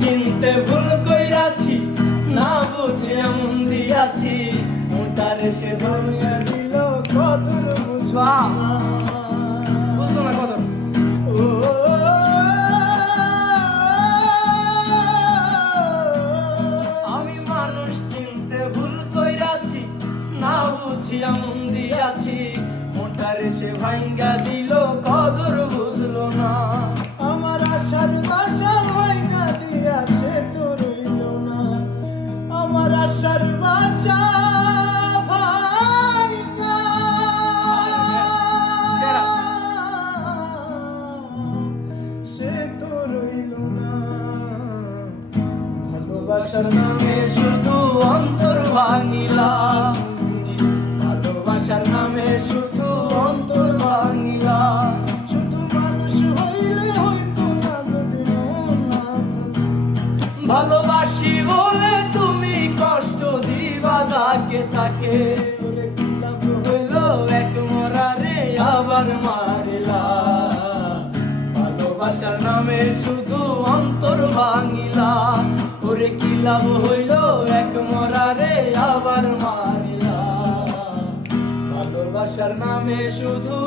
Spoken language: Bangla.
চিনতে ভুল কইরাছি, না বুঝে এমন দিয়াছি, মনটারে সে ভাঙিয়া দিল কদর বুঝবা বুঝলো না কদর। ও আমি মানুষ চিনতে ভুল কইরাছি, না বুঝি এমন দিয়াছি, মনটারে সে ভাঙিয়া দিল কদর বুঝলো না। আমার আশার বাসা ভাঙা দিয়া সে তো রইল না, আমার আশার বাসা ভাঙা সে তো রইল না। ভালোবাসার নামে শুধু অন্তর ভাঙিলা, ভালোবাসার নামে শুধু অন্তর ভাঙিলা। শুধু মানুষ হইলে হইতো না যদি মন না থাকে। ভালোবাসি বলে তুমি কষ্ট দিবা যাকে তাকে, ওরে কি লাভ হইল এক মরারে আবার মারিলা। ভালোবাসার নামে শুধু অন্তর ভাঙিলা, ওরে কি লাভ হইল এক মরারে আবার মারিলা। ভালোবাসার নামে শুধু